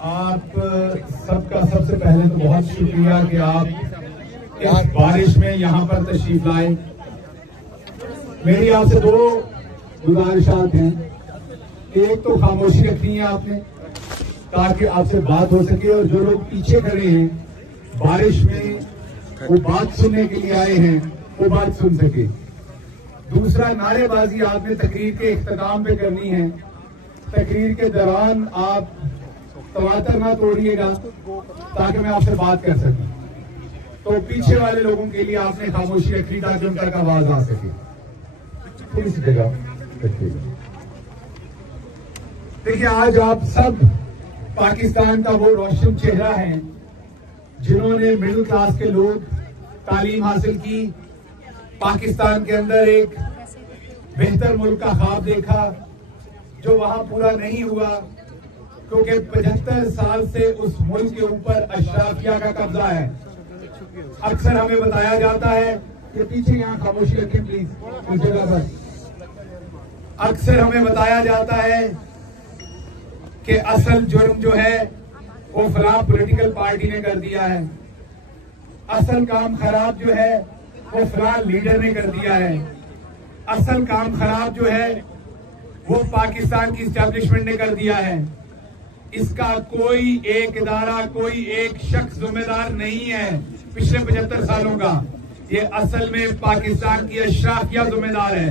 आप सबका सबसे पहले तो बहुत शुक्रिया कि आप इस बारिश में यहाँ पर तशरीफ लाए। मेरी आपसे दो गुजारिशात हैं। एक तो खामोशी रखनी है आपने ताकि आपसे बात हो सके, और जो लोग पीछे खड़े हैं बारिश में वो बात सुनने के लिए आए हैं वो बात सुन सके। दूसरा, नारेबाजी आपने तकरीर के इख्तिताम पे करनी है। तकरीर के दौरान आप तवातर ना तोड़िएगा ताकि मैं आपसे बात कर सकूं। तो पीछे वाले लोगों के लिए आपने खामोशी रखनी ताकि उनका आवाज आ सके। थोड़ी सी जगह रखिएगा। देखिए, आज आप सब पाकिस्तान का वो रोशन चेहरा है जिन्होंने मिडिल क्लास के लोग तालीम हासिल की, पाकिस्तान के अंदर एक बेहतर मुल्क का ख्वाब देखा जो वहां पूरा नहीं हुआ क्योंकि 75 साल से उस मुल्क के ऊपर अशराफिया का कब्जा है। अक्सर हमें बताया जाता है कि पीछे यहाँ खामोशी रखें प्लीज उस जगह पर। अक्सर हमें बताया जाता है कि असल जुर्म जो है वो फलां पॉलिटिकल पार्टी ने कर दिया है, असल काम खराब जो है वो फलां लीडर ने कर दिया है, असल काम खराब जो है वो पाकिस्तान की इस्टेब्लिशमेंट ने कर दिया है। इसका कोई एक इदारा, कोई एक शख्स जिम्मेदार नहीं है पिछले 75 सालों का। ये असल में पाकिस्तान की अशराफिया जिम्मेदार है।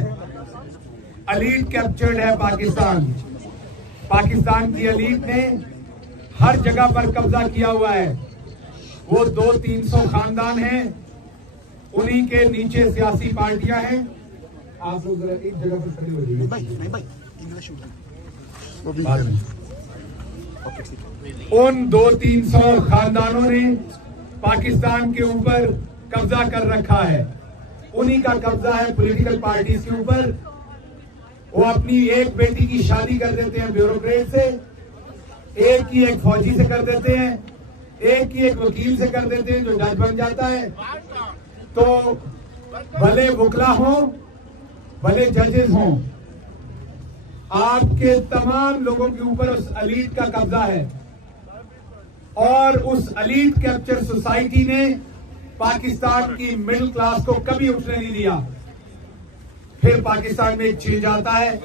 एलीट कैप्चर्ड है पाकिस्तान। पाकिस्तान की एलीट ने हर जगह पर कब्जा किया हुआ है। वो 200-300 खानदान हैं, उन्हीं के नीचे सियासी पार्टियां हैं। आप लोग जरा एक जगह पर खड़े हो जाइए। उन 200-300 खानदानों ने पाकिस्तान के ऊपर कब्जा कर रखा है। उन्हीं का कब्जा है पॉलिटिकल पार्टीज के ऊपर। वो अपनी एक बेटी की शादी कर देते हैं ब्यूरोक्रेट से, एक की एक फौजी से कर देते हैं, एक की एक वकील से कर देते हैं जो जज बन जाता है। तो भले वकला हों, भले जजेस हों, आपके तमाम लोगों के ऊपर उस एलीट का कब्जा है। और उस एलीट कैप्चर सोसाइटी ने पाकिस्तान की मिडिल क्लास को कभी उठने नहीं दिया। फिर पाकिस्तान में एक छिड़ जाता है।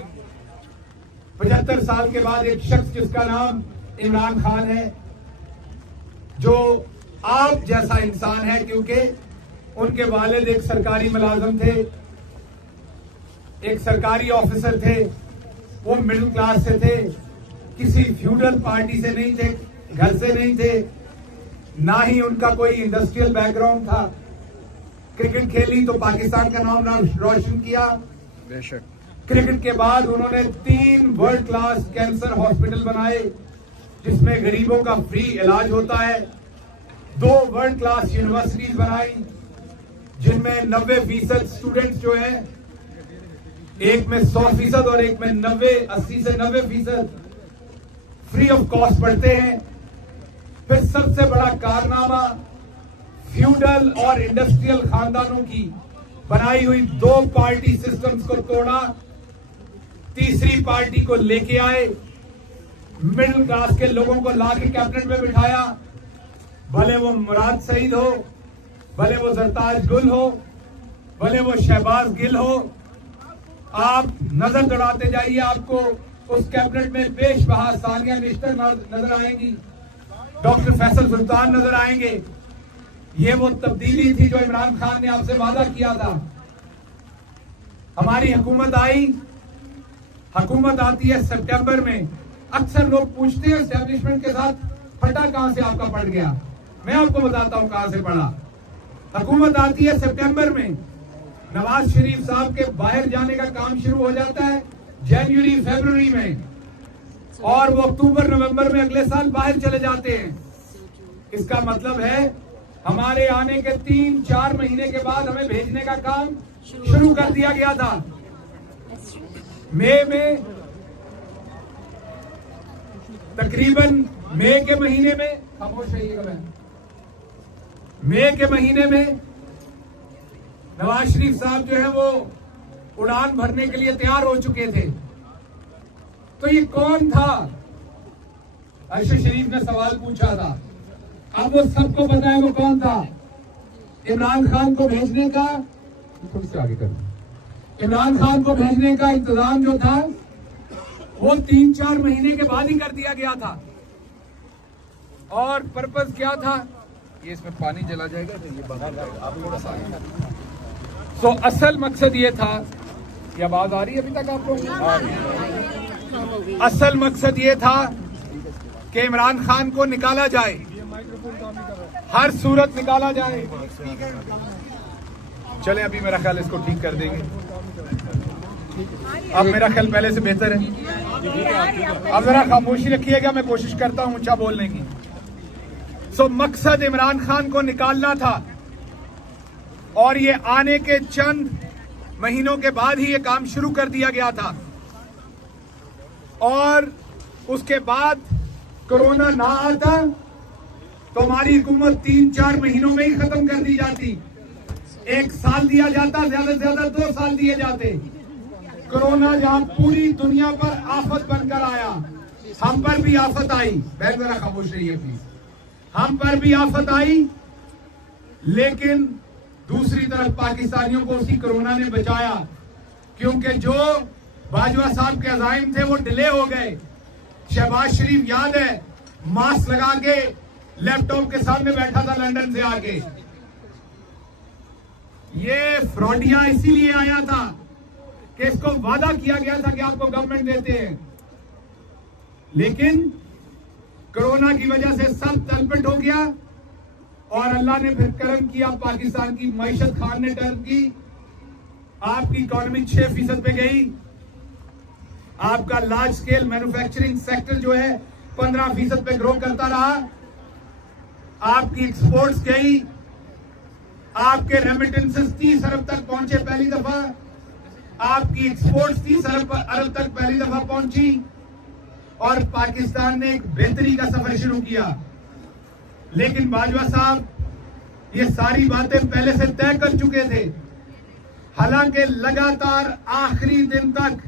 75 साल के बाद एक शख्स जिसका नाम इमरान खान है, जो आप जैसा इंसान है क्योंकि उनके वालिद एक सरकारी मुलाजिम थे, एक सरकारी ऑफिसर थे, वो मिडिल क्लास से थे, किसी फ्यूडल पार्टी से नहीं थे, घर से नहीं थे, ना ही उनका कोई इंडस्ट्रियल बैकग्राउंड था। क्रिकेट खेली तो पाकिस्तान का नाम रोशन किया। क्रिकेट के बाद उन्होंने 3 वर्ल्ड क्लास कैंसर हॉस्पिटल बनाए जिसमें गरीबों का फ्री इलाज होता है। 2 वर्ल्ड क्लास यूनिवर्सिटीज बनाई जिनमें 90% स्टूडेंट्स जो हैं, एक में 100% और एक में 80 से 90% फ्री ऑफ कॉस्ट पढ़ते हैं। फिर सबसे बड़ा कारनामा, फ्यूडल और इंडस्ट्रियल खानदानों की बनाई हुई 2 पार्टी सिस्टम्स को तोड़ा, तीसरी पार्टी को लेके आए, मिडिल क्लास के लोगों को लाके कैबिनेट में बिठाया। भले वो मुराद सईद हो, भले वो जरताज गुल हो, भले वो शहबाज गिल हो, आप नजर दौड़ाते जाइए, आपको उस कैबिनेट में बेशबहा सानिया निश्तर नजर आएंगी, डॉक्टर फैसल सुल्तान नजर आएंगे। ये वो तब्दीली थी जो इमरान खान ने आपसे वादा किया था। हमारी हुकूमत आई, हुकूमत आती है सितंबर में। अक्सर लोग पूछते हैं एस्टेब्लिशमेंट के साथ फटा कहां से आपका पड़ गया। मैं आपको बताता हूं कहां से पड़ा। हुकूमत आती है सितंबर में, नवाज शरीफ साहब के बाहर जाने का काम शुरू हो जाता है जनवरी फरवरी में, और वो अक्टूबर नवंबर में अगले साल बाहर चले जाते हैं। इसका मतलब है हमारे आने के 3-4 महीने के बाद हमें भेजने का काम शुरू कर दिया गया था। मई में, तकरीबन मई के महीने में, खामोश रहिएगा मैं, मई के महीने में नवाज शरीफ साहब जो है वो उड़ान भरने के लिए तैयार हो चुके थे। तो ये कौन था अरशद शरीफ ने सवाल पूछा था। अब वो सबको पता है वो कौन था। इमरान खान को भेजने का, थोड़ी सी आगे कर, इमरान खान को भेजने का इंतजाम जो था वो 3-4 महीने के बाद ही कर दिया गया था। और पर्पस क्या था, ये इसमें पानी चला जाएगा तो ये बाहर आप थोड़ा सा। तो असल मकसद ये था, ये आवाज आ रही है अभी तक आप लोगों को? असल मकसद ये था कि इमरान खान को निकाला जाए, हर सूरत निकाला जाए। चले अभी मेरा ख्याल इसको ठीक कर देंगे। अब मेरा ख्याल पहले से बेहतर है। अब जरा खामोशी रखिएगा, मैं कोशिश करता हूं ऊंचा बोलने की। सो मकसद इमरान खान को निकालना था और ये आने के चंद महीनों के बाद ही ये काम शुरू कर दिया गया था। और उसके बाद कोरोना ना आता तो हमारी हुकूमत 3-4 महीनों में ही खत्म कर दी जाती। 1 साल दिया जाता, ज्यादा से ज्यादा 2 साल दिए जाते। कोरोना जहां पूरी दुनिया पर आफत बनकर आया, हम पर भी आफत आई। बहन जरा खामोश रहिए प्लीज। हम पर भी आफत आई, लेकिन दूसरी तरफ पाकिस्तानियों को उसी कोरोना ने बचाया, क्योंकि जो बाजवा साहब के अज़ाइम थे वो डिले हो गए। शहबाज शरीफ याद है, मास्क लगा के लैपटॉप के सामने बैठा था लंदन से आके। ये फ्रॉडिया इसीलिए आया था कि इसको वादा किया गया था कि आपको गवर्नमेंट देते हैं, लेकिन कोरोना की वजह से सब तलपट हो गया और अल्लाह ने फिर करम किया। पाकिस्तान की मईशत खान ने टर्न की, आपकी इकोनॉमी 6% पे गई, आपका लार्ज स्केल मैन्युफैक्चरिंग सेक्टर जो है 15% पे ग्रो करता रहा, आपकी एक्सपोर्ट्स गई, आपके रेमिटेंसेस 30 अरब तक पहुंचे पहली दफा, आपकी एक्सपोर्ट्स 30 अरब तक पहली दफा पहुंची और पाकिस्तान ने एक बेहतरी का सफर शुरू किया। लेकिन बाजवा साहब ये सारी बातें पहले से तय कर चुके थे। हालांकि लगातार आखिरी दिन तक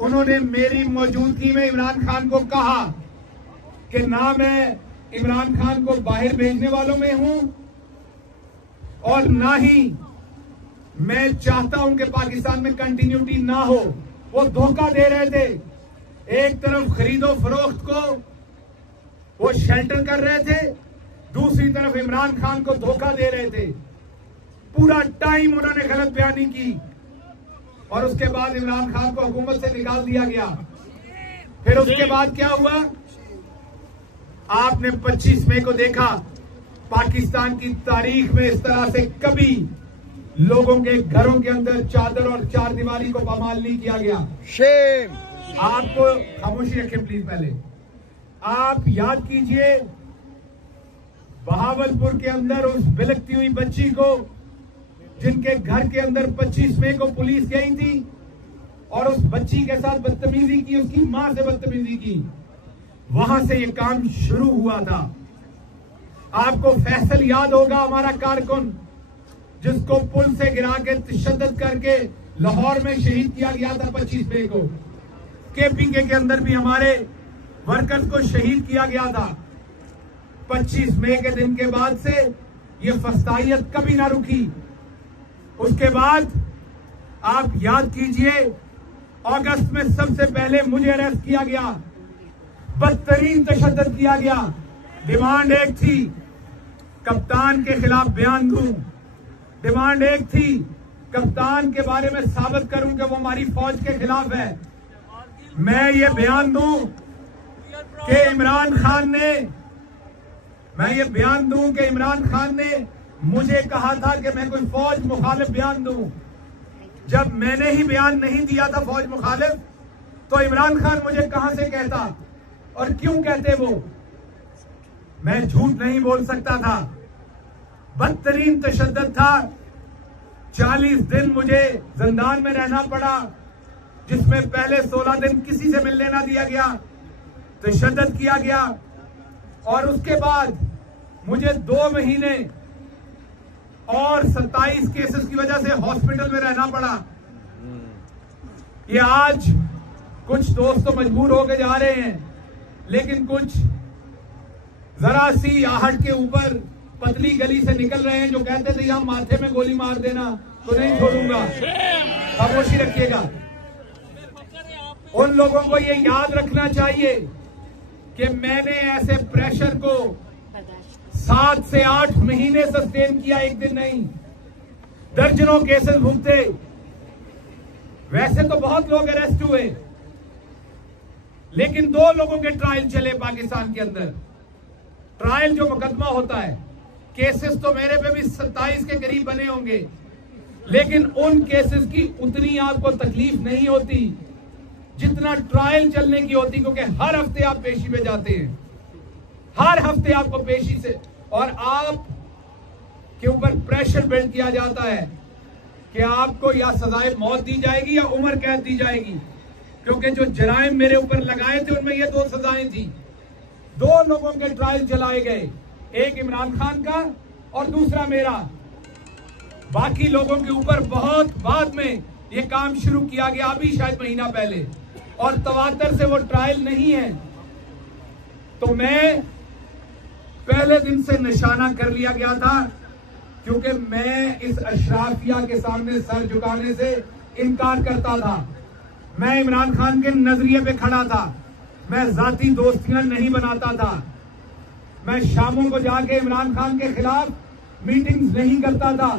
उन्होंने मेरी मौजूदगी में इमरान खान को कहा कि ना मैं इमरान खान को बाहर भेजने वालों में हूं और ना ही मैं चाहता हूं कि पाकिस्तान में कंटिन्यूटी ना हो। वो धोखा दे रहे थे। एक तरफ खरीदो फरोख्त को वो शेल्टर कर रहे थे, दूसरी तरफ इमरान खान को धोखा दे रहे थे। पूरा टाइम उन्होंने गलत बयानी की और उसके बाद इमरान खान को हुकूमत से निकाल दिया गया। फिर उसके बाद क्या हुआ, आपने 25 मई को देखा। पाकिस्तान की तारीख में इस तरह से कभी लोगों के घरों के अंदर चादर और चार दीवारी को पामाल नहीं किया गया। शेम। आपको खामोशी रखें प्लीज। पहले आप याद कीजिए बहावलपुर के अंदर उस बिलखती हुई बच्ची को, जिनके घर के अंदर 25 मई को पुलिस गई थी और उस बच्ची के साथ बदतमीजी की, उसकी मां से बदतमीजी की। वहां से ये काम शुरू हुआ था। आपको फैसल याद होगा, हमारा कारकुन जिसको पुल से गिरा के तशद्दुद करके लाहौर में शहीद किया गया था 25 मई को। केपीके के अंदर भी हमारे वर्कर्स को शहीद किया गया था। 25 मई के दिन के बाद से ये फस्तायत कभी ना रुकी। उसके बाद आप याद कीजिए, अगस्त में सबसे पहले मुझे अरेस्ट किया गया, बदतरीन तशद्दुद किया गया। डिमांड एक थी, कप्तान के खिलाफ बयान दूं। डिमांड एक थी, कप्तान के बारे में साबित करूं कि वो हमारी फौज के खिलाफ है। मैं ये बयान दूं कि इमरान खान ने मुझे कहा था कि मैं कोई फौज मुखालिफ बयान दूं। जब मैंने ही बयान नहीं दिया था फौज मुखालिफ, तो इमरान खान मुझे कहां से कहता और क्यों कहते वो? मैं झूठ नहीं बोल सकता था। बदतरीन तशद्दुद था। 40 दिन मुझे जिंदान में रहना पड़ा, जिसमें पहले 16 दिन किसी से मिलने ना दिया गया, तशद्दुद किया गया और उसके बाद मुझे 2 महीने और 27 केसेस की वजह से हॉस्पिटल में रहना पड़ा। ये आज कुछ दोस्त तो मजबूर होकर जा रहे हैं, लेकिन कुछ जरा सी आहट के ऊपर पतली गली से निकल रहे हैं जो कहते थे यहां माथे में गोली मार देना तो नहीं छोड़ूंगा, खामोशी रखिएगा। उन लोगों को ये याद रखना चाहिए कि मैंने ऐसे प्रेशर को 7 से 8 महीने सस्टेन किया, एक दिन नहीं। दर्जनों केसेस भुगते। वैसे तो बहुत लोग अरेस्ट हुए, लेकिन 2 लोगों के ट्रायल चले पाकिस्तान के अंदर। ट्रायल जो मुकदमा होता है, केसेस तो मेरे पे भी 27 के करीब बने होंगे, लेकिन उन केसेस की उतनी आपको तकलीफ नहीं होती जितना ट्रायल चलने की होती, क्योंकि हर हफ्ते आप पेशी पे जाते हैं, हर हफ्ते आपको पेशी से, और आप के ऊपर प्रेशर बिल्ड किया जाता है कि आपको या सजाए मौत दी जाएगी या उम्र कैद दी जाएगी, क्योंकि जो जराइम मेरे ऊपर लगाए थे उनमें ये 2 सजाएं थी। 2 लोगों के ट्रायल चलाए गए, एक इमरान खान का और दूसरा मेरा। बाकी लोगों के ऊपर बहुत बाद में ये काम शुरू किया गया, अभी शायद महीना पहले, और तवातर से वो ट्रायल नहीं है। तो मैं पहले दिन से निशाना कर लिया गया था, क्योंकि मैं इस अशराफिया के सामने सर झुकाने से इनकार करता था। मैं इमरान खान के नजरिए पे खड़ा था, मैं जाती दोस्तियां नहीं बनाता था, मैं शामों को जाके इमरान खान के खिलाफ मीटिंग्स नहीं करता था,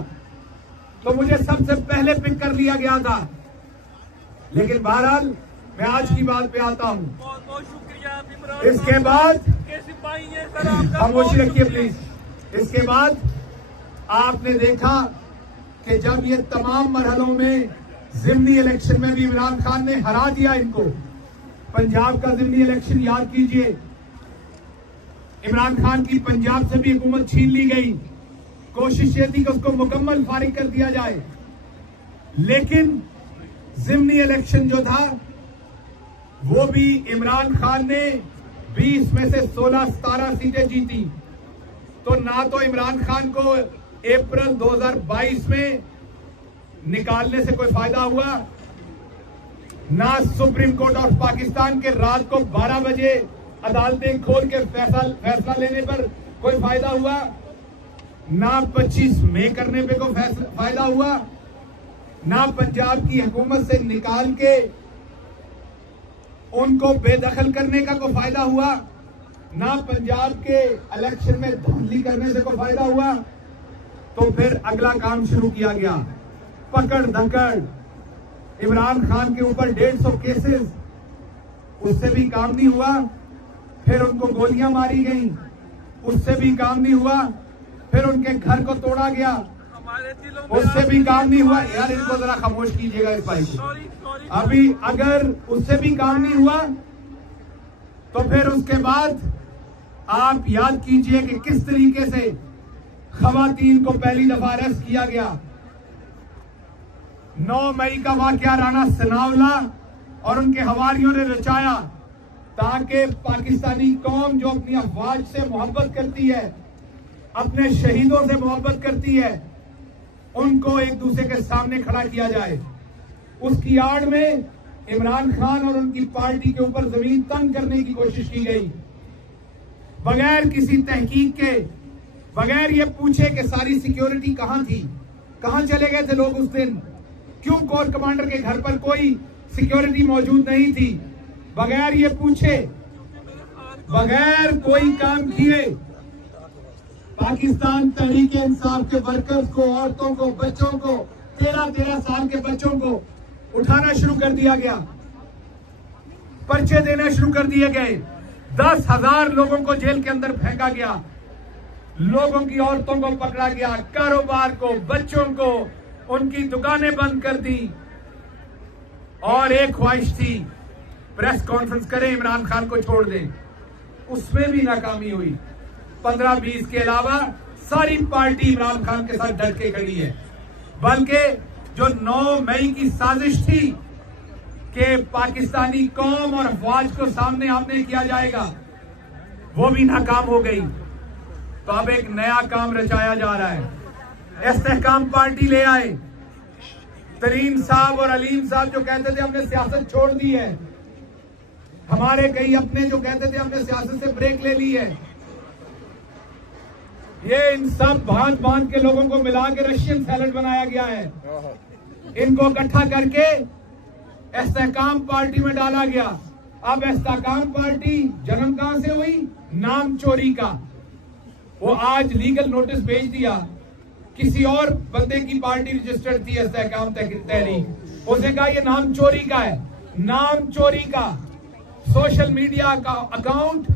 तो मुझे सबसे पहले पिक कर लिया गया था। लेकिन बहरहाल मैं आज की बात पे आता हूं। बहुत बहुत शुक्रिया इमरान। इसके बाद खामोशी रखिए प्लीज। इसके बाद आपने देखा कि जब ये तमाम मरहलों में जिमनी इलेक्शन में भी इमरान खान ने हरा दिया इनको। पंजाब का जिमनी इलेक्शन याद कीजिए, इमरान खान की पंजाब से भी हुकूमत छीन ली गई, कोशिश ये थी कि उसको मुकम्मल फारिग कर दिया जाए। लेकिन जिमनी इलेक्शन जो था वो भी इमरान खान ने 20 में से 16-17 सीटें जीती। तो ना तो इमरान खान को अप्रैल 2022 में निकालने से कोई फायदा हुआ, ना सुप्रीम कोर्ट ऑफ पाकिस्तान के रात को 12 बजे अदालतें खोल के फैसला लेने पर कोई फायदा हुआ, ना 25 मई करने पे कोई फायदा हुआ, ना पंजाब की हुकूमत से निकाल के उनको बेदखल करने का कोई फायदा हुआ, ना पंजाब के इलेक्शन में धांधली करने से कोई फायदा हुआ। तो फिर अगला काम शुरू किया गया, पकड़ धकड़, इमरान खान के ऊपर 150 केसेस, उससे भी काम नहीं हुआ। फिर उनको गोलियां मारी गई, उससे भी काम नहीं हुआ। फिर उनके घर को तोड़ा गया, उससे भी काम नहीं हुआ। यार इनको जरा खामोश कीजिएगा इस भाई को। अभी अगर उससे भी काम नहीं हुआ तो फिर उसके बाद आप याद कीजिए कि किस तरीके से खवातीन को पहली दफा अरेस्ट किया गया। 9 मई का वाकया राणा सनावला और उनके हवारियों ने रचाया, ताकि पाकिस्तानी कौम जो अपनी अफवाज से मोहब्बत करती है, अपने शहीदों से मोहब्बत करती है, उनको एक दूसरे के सामने खड़ा किया जाए। उसकी आड़ में इमरान खान और उनकी पार्टी के ऊपर जमीन तंग करने की कोशिश की गई, बगैर किसी तहकीक के, बगैर ये पूछे कि सारी सिक्योरिटी कहां थी, कहां चले गए थे लोग उस दिन, क्यों कोर कमांडर के घर पर कोई सिक्योरिटी मौजूद नहीं थी, बगैर ये पूछे, बगैर कोई काम किए पाकिस्तान तहरीक इंसाफ के वर्कर्स को, औरतों को, बच्चों को, 13-13 साल के बच्चों को उठाना शुरू कर दिया गया, पर्चे देना शुरू कर दिए गए, 10,000 लोगों को जेल के अंदर फेंका गया, लोगों की औरतों को पकड़ा गया, कारोबार को, बच्चों को, उनकी दुकानें बंद कर दी। और एक ख्वाहिश थी प्रेस कॉन्फ्रेंस करें, इमरान खान को छोड़ दें, उसमें भी नाकामी हुई। 15-20 के अलावा सारी पार्टी इमरान खान के साथ डट के खड़ी है। बल्कि जो 9 मई की साजिश थी कि पाकिस्तानी कौम और अफवाज को सामने आमने किया जाएगा, वो भी नाकाम हो गई। तो अब एक नया काम रचाया जा रहा है। इस्तेहकाम पार्टी ले आए, तरीन साहब और अलीम साहब जो कहते थे हमने सियासत छोड़ दी है, हमारे कई अपने जो कहते थे हमने सियासत से ब्रेक ले ली है, ये इन सब भांत भांत के लोगों को मिला के रशियन सैलड बनाया गया है। इनको इकट्ठा करके इस्तेहकाम पार्टी में डाला गया। अब इस्तेहकाम पार्टी जन्म कहां से हुई? नाम चोरी का। वो आज लीगल नोटिस भेज दिया, किसी और बंदे की पार्टी रजिस्टर्ड थी इस्तेहकाम तहरीक, उसने कहा ये नाम चोरी का है। नाम चोरी का सोशल मीडिया का अकाउंट,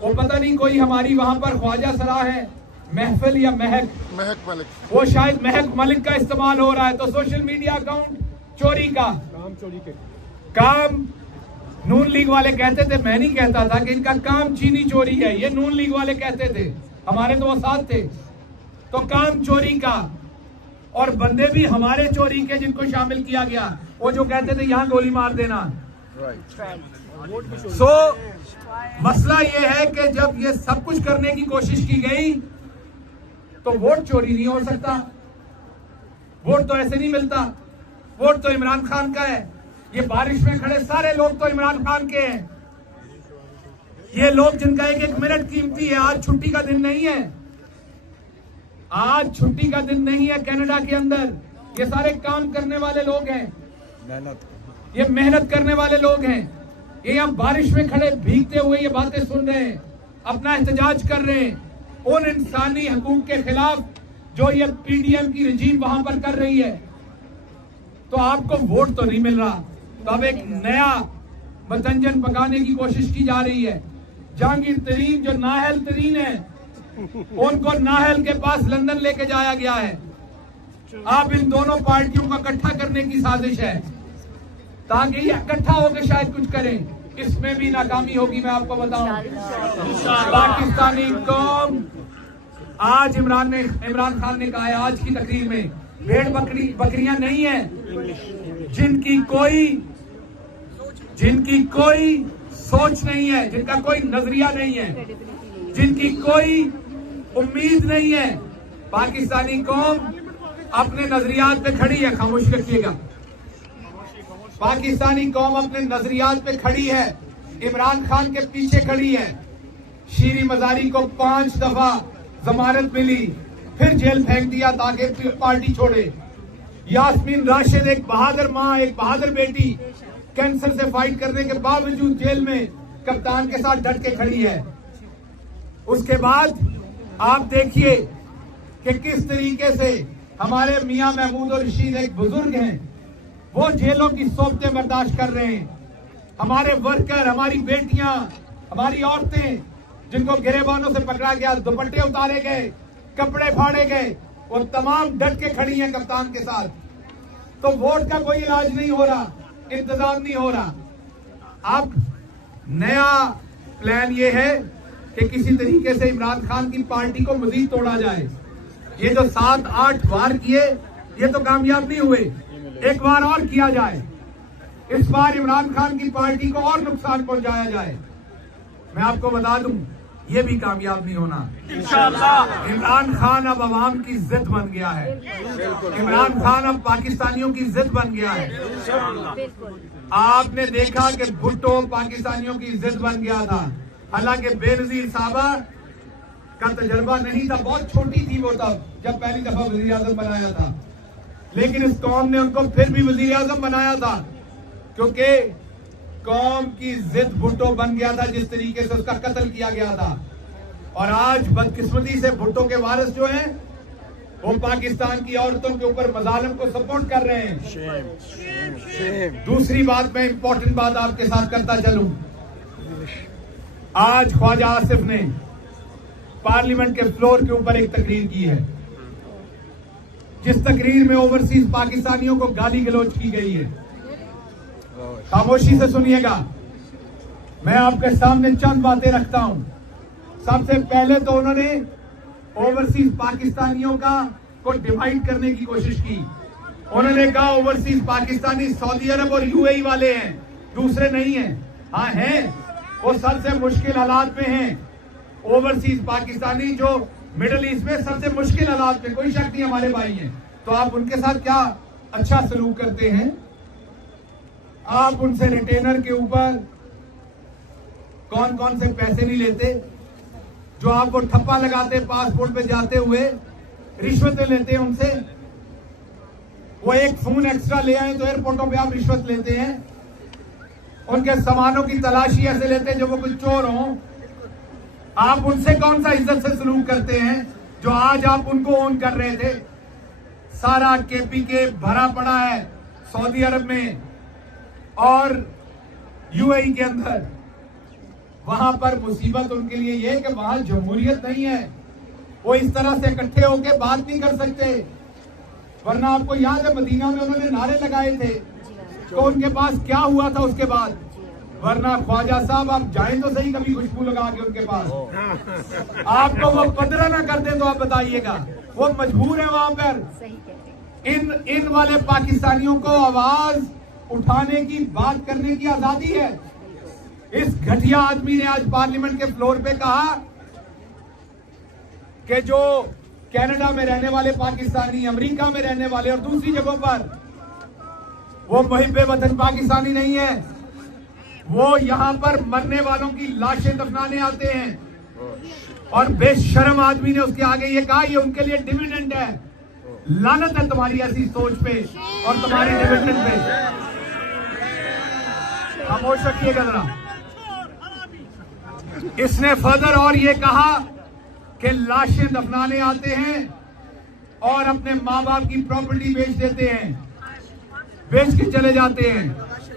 वो पता नहीं कोई हमारी वहां पर ख्वाजा सरा है, महफिल या महक मलिक, वो शायद महक मलिक का इस्तेमाल हो रहा है। तो सोशल मीडिया अकाउंट चोरी का काम नून लीग वाले कहते थे, मैं नहीं कहता था कि इनका काम चीनी चोरी है, ये नून लीग वाले कहते थे, हमारे तो वो साथ थे। तो काम चोरी का और बंदे भी हमारे चोरी के जिनको शामिल किया गया, वो जो कहते थे यहां गोली मार देना। सो मसला ये है कि जब ये सब कुछ करने की कोशिश की गई तो वोट चोरी नहीं हो सकता। वोट तो ऐसे नहीं मिलता, वोट तो इमरान खान का है। ये बारिश में खड़े सारे लोग तो इमरान खान के हैं। ये लोग जिनका एक एक मिनट कीमती है। आज छुट्टी का दिन नहीं है, आज छुट्टी का दिन नहीं है कनाडा के अंदर। ये सारे काम करने वाले लोग हैं, ये मेहनत करने वाले लोग हैं। ये यहाँ बारिश में खड़े भीगते हुए ये बातें सुन रहे हैं, अपना एहतजाज कर रहे हैं उन इंसानी हकूक के खिलाफ जो ये पीडीएम की रजीम वहां पर कर रही है। तो आपको वोट तो नहीं मिल रहा, तो अब एक नया मतंजन पकाने की कोशिश की जा रही है। जहांगीर तरीन जो नाहल तरीन है, उनको नाहल के पास लंदन लेके जाया गया है। अब इन दोनों पार्टियों को इकट्ठा करने की साजिश है ताकि ये इकट्ठा होकर शायद कुछ करें। इसमें भी नाकामी होगी, मैं आपको बताऊं। पाकिस्तानी कौम, आज इमरान खान ने कहा है आज की तकरीर में, भेड़ बकरियां नहीं है जिनकी कोई सोच नहीं है, जिनका कोई नजरिया नहीं है, जिनकी कोई उम्मीद नहीं है। पाकिस्तानी कौम अपने नजरियात पे खड़ी है, खामोश रखिएगा। पाकिस्तानी कौम अपने नजरियात पे खड़ी है, इमरान खान के पीछे खड़ी है। शीरी मजारी को 5 दफा जमानत मिली, फिर जेल फेंक दिया ताकि पार्टी छोड़े। यास्मीन राशिद एक बहादुर माँ, एक बहादुर बेटी, कैंसर से फाइट करने के बावजूद जेल में कप्तान के साथ डट के खड़ी है। उसके बाद आप देखिए कि किस तरीके से हमारे मियां महमूद और रशीद एक बुजुर्ग हैं, वो जेलों की सोबतें बर्दाश्त कर रहे हैं। हमारे वर्कर, हमारी बेटियां, हमारी औरतें जिनको गिरेबानों से पकड़ा गया, दुपट्टे उतारे गए, कपड़े फाड़े गए, वो तमाम डट के खड़ी हैं कप्तान के साथ। तो वोट का कोई इलाज नहीं हो रहा, इंतजाम नहीं हो रहा। अब नया प्लान ये है कि किसी तरीके से इमरान खान की पार्टी को मजीद तोड़ा जाए। ये जो 7-8 वार किए ये तो कामयाब नहीं हुए, एक बार और किया जाए। इस बार इमरान खान की पार्टी को और नुकसान पहुंचाया जाए। मैं आपको बता दूं, ये भी कामयाब नहीं होना इंशाअल्लाह। इमरान खान अब अवाम की जिद बन गया है, इमरान खान अब पाकिस्तानियों की जिद बन गया है। आपने देखा कि भुट्टो पाकिस्तानियों की जिद बन गया था, हालांकि बेनजीर साहबा का तजर्बा नहीं था, बहुत छोटी थी वो तब जब पहली दफा वजीर आजम बनाया था, लेकिन इस कौम ने उनको फिर भी वजीर आजम बनाया था क्योंकि कौम की जिद भुट्टो बन गया था, जिस तरीके से उसका कत्ल किया गया था। और आज बदकिस्मती से भुट्टो के वारिस जो हैं वो पाकिस्तान की औरतों के ऊपर मजालिम को सपोर्ट कर रहे हैं। दूसरी बात, मैं इंपॉर्टेंट बात आपके साथ करता चलूं। आज ख्वाजा आसिफ ने पार्लियामेंट के फ्लोर के ऊपर एक तकरीर की है, जिस तकरीर में ओवरसीज पाकिस्तानियों को गाली गलौज की गई है। खामोशी से सुनिएगा, मैं आपके सामने चंद बातें रखता हूं। सबसे पहले तो उन्होंने ओवरसीज पाकिस्तानियों को डिवाइड करने की कोशिश की। उन्होंने कहा ओवरसीज पाकिस्तानी सऊदी अरब और यूएई वाले हैं, दूसरे नहीं हैं। हाँ हैं, वो सबसे मुश्किल हालात में हैं। ओवरसीज पाकिस्तानी जो मिडिल ईस्ट में सबसे मुश्किल हालात में, कोई शक नहीं हमारे भाई हैं। तो आप उनके साथ क्या अच्छा सलूक करते हैं? आप उनसे रिटेनर के ऊपर कौन कौन से पैसे नहीं लेते? जो आप वो ठप्पा लगाते पासपोर्ट पे जाते हुए, रिश्वतें लेते हैं उनसे। वो एक फोन एक्स्ट्रा ले आए तो एयरपोर्टों पे आप रिश्वत लेते हैं। उनके सामानों की तलाशी ऐसे लेते हैं जो वो कुछ चोर हो। आप उनसे कौन सा इज्जत से सलूक करते हैं जो आज आप उनको ओन कर रहे थे। सारा केपीके भरा पड़ा है सऊदी अरब में और यूएई के अंदर। वहां पर मुसीबत उनके लिए ये है कि वहां जमहूरियत नहीं है। वो इस तरह से इकट्ठे होकर बात नहीं कर सकते, वरना आपको याद है मदीना में उन्होंने नारे लगाए थे तो उनके पास क्या हुआ था उसके बाद। वरना ख्वाजा साहब आप जाएं तो सही कभी खुशबू लगा के उनके पास। आपको वो पदरा ना कर दे तो आप बताइएगा, वो मजबूर है वहां पर। इन वाले पाकिस्तानियों को आवाज उठाने की, बात करने की आजादी है। इस घटिया आदमी ने आज पार्लियामेंट के फ्लोर पे कहा कि जो कनाडा में रहने वाले पाकिस्तानी, अमेरिका में रहने वाले और दूसरी जगहों पर, वो मुहिब्बे वतन पाकिस्तानी नहीं है। वो यहां पर मरने वालों की लाशें दफनाने आते हैं। और बेशर्म आदमी ने उसके आगे ये कहा ये उनके लिए डिविडेंड है। लानत है तुम्हारी ऐसी सोच पे और तुम्हारी डिविडेंड पे। खामोश रखिएगा जरा। इसने फर्दर और ये कहा कि लाशें दफनाने आते हैं और अपने माँ बाप की प्रॉपर्टी बेच देते हैं, बेच के चले जाते हैं।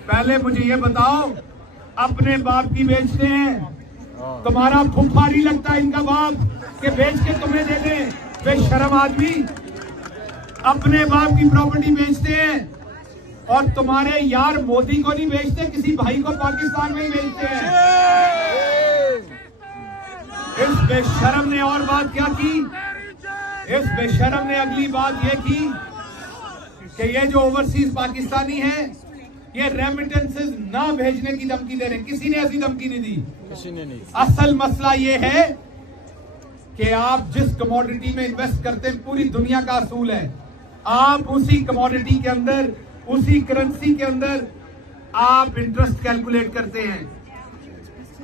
पहले मुझे ये बताओ, अपने बाप की बेचते हैं? तुम्हारा फूफा नहीं लगता इनका बाप कि बेच के तुम्हें दे दे? बेशर्म आदमी, अपने बाप की प्रॉपर्टी बेचते हैं और तुम्हारे यार मोदी को नहीं बेचते, किसी भाई को पाकिस्तान में ही बेचते हैं। इस बेशर्म ने और बात क्या की? इस बेशर्म ने अगली बात यह की कि ये जो ओवरसीज पाकिस्तानी हैं ये रेमिटेंसेस ना भेजने की धमकी दे रहे हैं। किसी ने ऐसी धमकी नहीं दी, किसी ने नहीं। असल मसला ये है कि आप जिस कमोडिटी में इन्वेस्ट करते हैं, पूरी दुनिया का असूल है, आप उसी कमोडिटी के अंदर, उसी करेंसी के अंदर आप इंटरेस्ट कैलकुलेट करते हैं,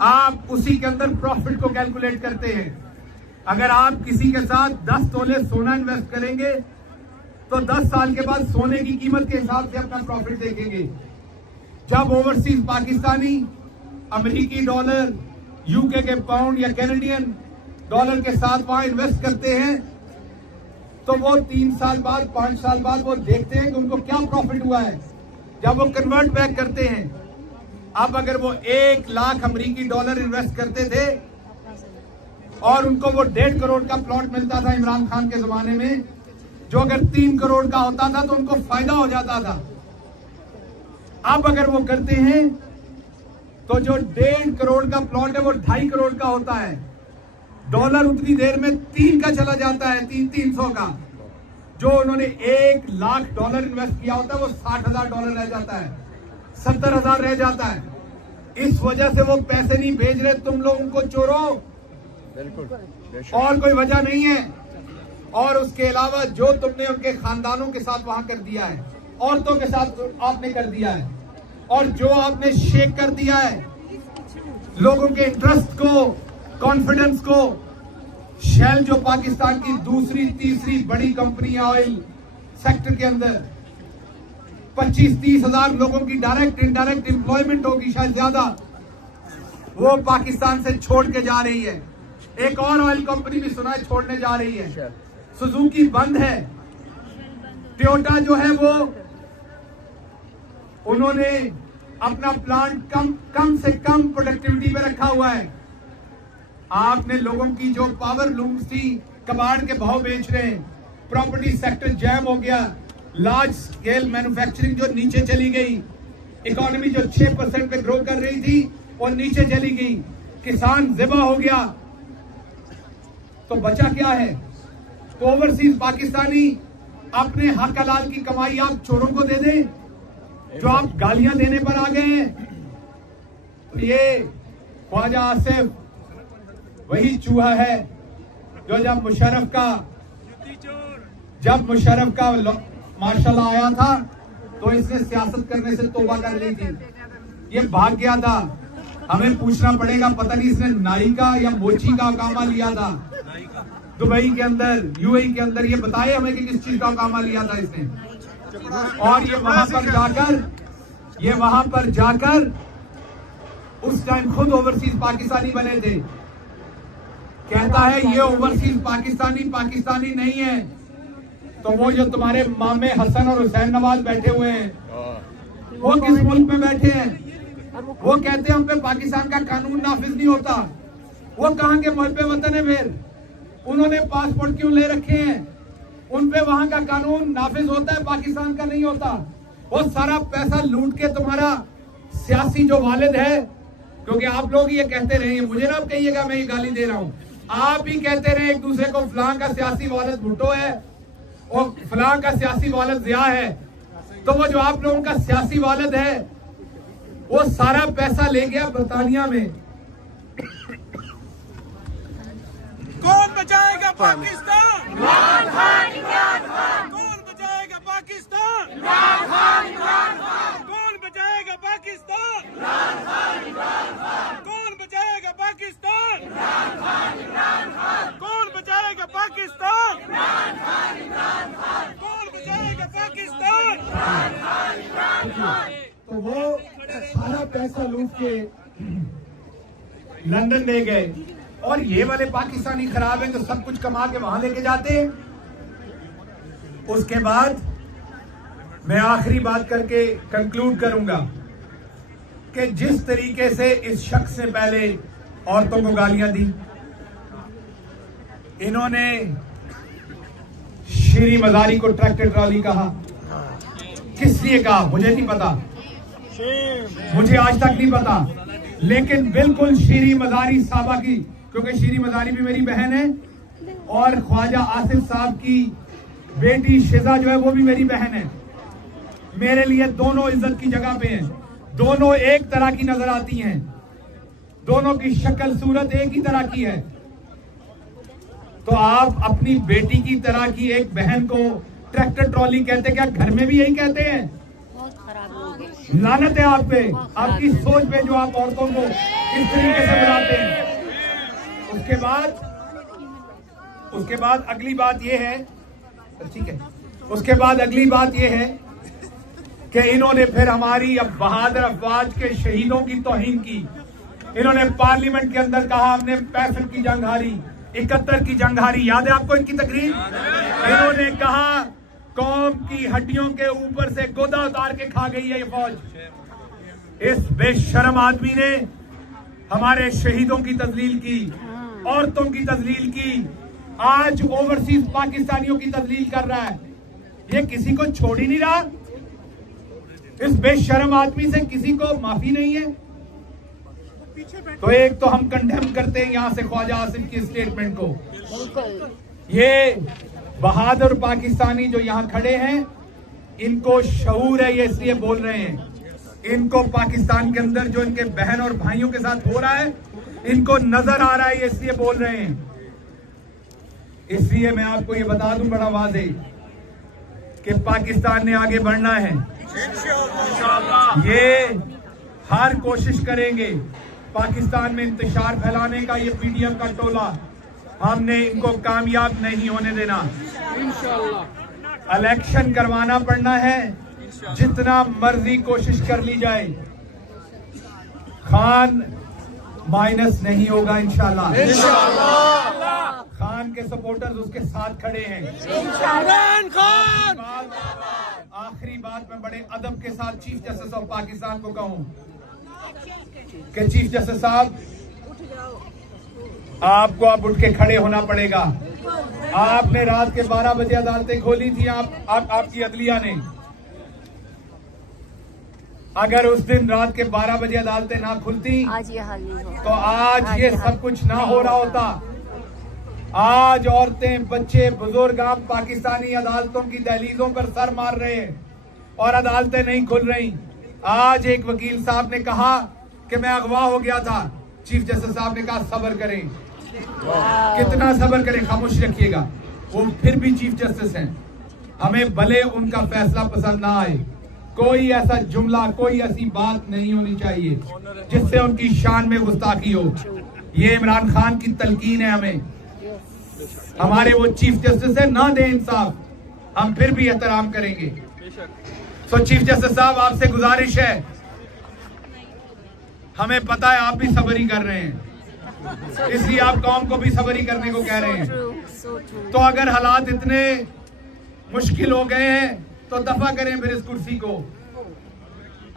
आप उसी के अंदर प्रॉफिट को कैलकुलेट करते हैं। अगर आप किसी के साथ 10 तोले सोना इन्वेस्ट करेंगे तो 10 साल के बाद सोने की कीमत के हिसाब से अपना प्रॉफिट देखेंगे। जब ओवरसीज पाकिस्तानी अमेरिकी डॉलर, यूके के पाउंड या कैनेडियन डॉलर के साथ वहां इन्वेस्ट करते हैं तो वो 3 साल बाद, 5 साल बाद वो देखते हैं कि उनको क्या प्रॉफिट हुआ है जब वो कन्वर्ट बैक करते हैं। अब अगर वो 1 लाख अमेरिकी डॉलर इन्वेस्ट करते थे और उनको वो 1.5 करोड़ का प्लॉट मिलता था इमरान खान के जमाने में, जो अगर 3 करोड़ का होता था तो उनको फायदा हो जाता था। अब अगर वो करते हैं तो जो 1.5 करोड़ का प्लॉट है वो 2.5 करोड़ का होता है। डॉलर उतनी देर में 3 का चला जाता है, 300 का। जो उन्होंने 1 लाख डॉलर इन्वेस्ट किया होता है वो $60,000 रह जाता है, 70,000 रह जाता है। इस वजह से वो पैसे नहीं भेज रहे तुम लोग उनको चोरों, बिल्कुल, और कोई वजह नहीं है। और उसके अलावा जो तुमने उनके खानदानों के साथ वहां कर दिया है, औरतों के साथ आपने कर दिया है, और जो आपने शेक कर दिया है लोगों के इंटरेस्ट को, कॉन्फिडेंस को। शेल जो पाकिस्तान की दूसरी तीसरी बड़ी कंपनी है ऑयल सेक्टर के अंदर, 25-30 हजार लोगों की डायरेक्ट इनडायरेक्ट एम्प्लॉयमेंट होगी, शायद ज्यादा, वो पाकिस्तान से छोड़ के जा रही है। एक और ऑयल कंपनी भी सुना है छोड़ने जा रही है। सुजुकी बंद है। टोयोटा जो है वो, उन्होंने अपना प्लांट कम से कम प्रोडक्टिविटी पे रखा हुआ है। आपने लोगों की जो पावर लूम्स थी कबाड़ के भाव बेच रहे हैं। प्रॉपर्टी सेक्टर जैम हो गया। लार्ज स्केल मैन्युफैक्चरिंग जो नीचे चली गई, इकोनॉमी जो 6% पे ग्रो कर रही थी वो नीचे चली गई। किसान ज़िबा हो गया। तो बचा क्या है? तो ओवरसीज पाकिस्तानी अपने हक हलाल की कमाई आप चोरों को दे दें, जो आप गालियां देने पर आ गए हैं। तो ये ख्वाजा आसिफ वही चूहा है जो जब मुशर्रफ का मार्शल आया था तो इसने सियासत करने से तौबा कर ली थी। ये भाग गया था हमें पूछना पड़ेगा, पता नहीं इसने नायिका या मोची का कामा लिया था दुबई के अंदर, यूएई के अंदर। ये बताए हमें कि किस चीज का कामा लिया था इसने। और ये वहां पर जाकर उस टाइम खुद ओवरसीज पाकिस्तानी बने थे। कहता है ये ओवरसीज पाकिस्तानी नहीं है। तो वो जो तुम्हारे मामे हसन और हुसैन नवाज बैठे हुए हैं, वो किस मुल्क में बैठे हैं? वो कहते हैं हम पे पाकिस्तान का कानून नाफिज नहीं होता। वो कहां के मुहब्बे वतन है? फिर उन्होंने पासपोर्ट क्यों ले रखे हैं? उन पे वहां का कानून नाफिज होता है, पाकिस्तान का नहीं होता। वो सारा पैसा लूट के तुम्हारा सियासी जो वालिद है, क्योंकि आप लोग ये कहते रहे, मुझे ना आप कहिएगा मैं ये गाली दे रहा हूं, आप ही कहते रहे एक दूसरे को फलां का सियासी वालिद भुट्टो है और फलां का सियासी वालिद जिया है। तो वो जो आप लोगों का सियासी वालिद है वो सारा पैसा ले गया बरतानिया में। कौन बचाएगा पाकिस्तान? इमरान खान, इमरान खान। कौन बचाएगा पाकिस्तान? इमरान खान, इमरान खान। कौन बचाएगा पाकिस्तान? इमरान खान, इमरान खान। कौन बचाएगा पाकिस्तान? इमरान खान, इमरान खान। कौन बचाएगा पाकिस्तान? इमरान खान, इमरान खान। कौन बचाएगा पाकिस्तान? इमरान खान, इमरान खान। तो वो सारा पैसा लूट के लंदन ले गए। और ये वाले पाकिस्तानी खराब हैं जो सब कुछ कमा के वहां लेके जाते हैं। उसके बाद मैं आखिरी बात करके कंक्लूड करूंगा कि जिस तरीके से इस शख्स ने पहले औरतों को गालियां दी, इन्होंने शीरी मजारी को ट्रैक्टर ट्रॉली कहा। किस लिए कहा मुझे नहीं पता, मुझे आज तक नहीं पता, लेकिन बिल्कुल शीरी मजारी साहबा की, क्योंकि शीरी मजारी भी मेरी बहन है और ख्वाजा आसिफ साहब की बेटी शिजा जो है वो भी मेरी बहन है। मेरे लिए दोनों इज्जत की जगह पे हैं, दोनों एक तरह की नजर आती हैं, दोनों की शक्ल सूरत एक ही तरह की है। तो आप अपनी बेटी की तरह की एक बहन को ट्रैक्टर ट्रॉली कहते, क्या घर में भी यही कहते हैं? लानत है आप पे, आपकी सोच पे जो आप औरतों को इस तरीके से बुलाते हैं। उसके बाद अगली बात यह है, ठीक है, उसके बाद अगली बात यह है कि इन्होंने फिर हमारी अब बहादुर अफवाज के शहीदों की तौहीन की। इन्होंने पार्लियामेंट के अंदर कहा हमने 65 की जंग हारी, 71 की जंग हारी। याद है आपको इनकी तकरीर? इन्होंने कहा कौम की हड्डियों के ऊपर से गोदा उतार के खा गई है ये फौज। इस बेशरम आदमी ने हमारे शहीदों की तजलील की, औरतों की तजलील की, आज ओवरसीज पाकिस्तानियों की तजलील कर रहा है। ये किसी को छोड़ ही नहीं रहा। इस बेशरम आदमी से किसी को माफी नहीं है। तो एक तो हम कंडेम करते हैं यहां से ख्वाजा आसिफ की स्टेटमेंट को। ये बहादुर पाकिस्तानी जो यहां खड़े हैं, इनको शऊर है, ये इसलिए बोल रहे हैं। इनको पाकिस्तान के अंदर जो इनके बहन और भाइयों के साथ हो रहा है, इनको नजर आ रहा है, ये इसलिए बोल रहे हैं। इसलिए मैं आपको ये बता दूं बड़ा वाज़ेह कि पाकिस्तान ने आगे बढ़ना है। ये हर कोशिश करेंगे पाकिस्तान में इंतशार फैलाने का। ये पीडीएम का टोला, हमने इनको कामयाब नहीं होने देना। इलेक्शन करवाना पड़ना है, जितना मर्जी कोशिश कर ली जाए, खान माइनस नहीं होगा इंशाल्लाह। खान के सपोर्टर्स उसके साथ खड़े हैं। आखिरी बात मैं बड़े अदब के साथ चीफ जस्टिस ऑफ पाकिस्तान को कहूं कि चीफ जस्टिस साहब, आपको अब उठ के खड़े होना पड़ेगा। आपने रात के 12 बजे अदालतें खोली थी, आपकी अदलिया ने। अगर उस दिन रात के 12 बजे अदालतें ना खुलती तो आज ये सब कुछ ना हो रहा होता। आज औरतें, बच्चे, बुजुर्ग आप पाकिस्तानी अदालतों की दहलीजों पर सर मार रहे हैं और अदालतें नहीं खुल रही। आज एक वकील साहब ने कहा कि मैं अगवा हो गया था। चीफ जस्टिस साहब ने कहा सब्र करें। कितना सब्र करें, खामोश रखिएगा। वो फिर भी चीफ जस्टिस हैं, हमें भले उनका फैसला पसंद ना आए, कोई ऐसा जुमला, कोई ऐसी बात नहीं होनी चाहिए जिससे उनकी शान में गुस्ताखी हो। ये इमरान खान की तलकीन है हमें। हमारे वो चीफ जस्टिस है, ना दे इंसाफ, हम फिर भी एहतराम करेंगे। सो चीफ जस्टिस साहब, आपसे गुजारिश है, हमें पता है आप भी सब्र ही कर रहे हैं, इसलिए आप कौम को भी सब्र ही करने को कह रहे हैं। तो अगर हालात इतने मुश्किल हो गए हैं तो दफा करें फिर इस कुर्सी को।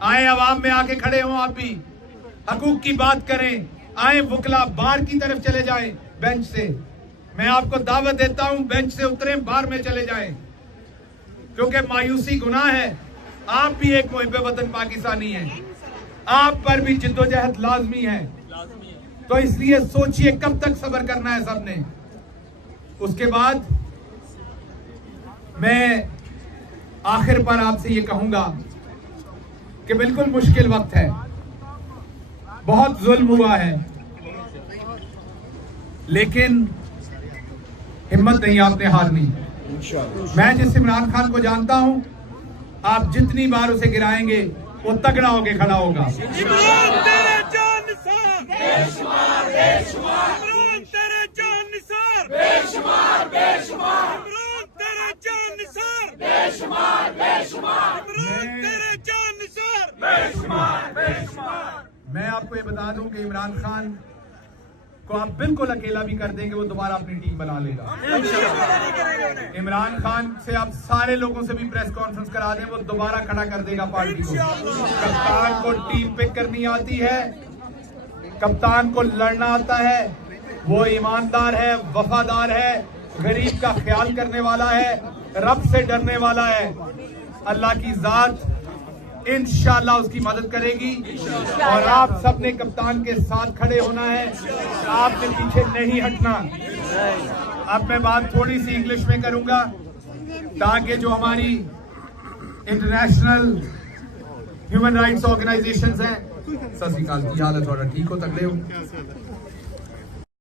आए अवाम में आके खड़े हों, आप भी हकूक की बात करें। आए वकला बार की तरफ चले जाएं बेंच से। मैं आपको दावत देता हूं, बेंच से उतरें, बार में चले जाएं, क्योंकि मायूसी गुनाह है। आप भी एक मुहिब्बे वतन पाकिस्तानी हैं, आप पर भी जिद्दोजहद लाजमी है। तो इसलिए सोचिए कब तक सब्र करना है सबने। उसके बाद मैं आखिर पर आपसे ये कहूंगा कि बिल्कुल मुश्किल वक्त है, बहुत जुल्म हुआ है, लेकिन हिम्मत नहीं आपने हारनी। मैं जिस इमरान खान को जानता हूं, आप जितनी बार उसे गिराएंगे वो तगड़ा होके खड़ा होगा। इमरान तेरे जानसार बेशुमार बेशुमार, इमरान तेरे जानसार बेशुमार बेशुमार, इमरान तेरे जानसार बेशुमार बेशुमार, इमरान तेरे जानसार बेशुमार बेशुमार। मैं आपको ये बता दूं कि इमरान खान को आप बिल्कुल अकेला भी कर देंगे, वो दोबारा अपनी टीम बना लेगा। इमरान खान से आप सारे लोगों से भी प्रेस कॉन्फ्रेंस करा दें, वो दोबारा खड़ा कर देगा पार्टी को। कप्तान को टीम पिक करनी आती है, कप्तान को लड़ना आता है, वो ईमानदार है, वफादार है, गरीब का ख्याल करने वाला है, रब से डरने वाला है। अल्लाह की जात इंशाअल्लाह उसकी मदद करेगी और आप सबने कप्तान के साथ खड़े होना है, आपने पीछे नहीं हटना। अब मैं बात थोड़ी सी इंग्लिश में करूंगा ताकि जो हमारी इंटरनेशनल ह्यूमन राइट्स ऑर्गेनाइजेशंस हैं, सत श्री अकाल, की हालत थोड़ा ठीक हो, तगड़े हो।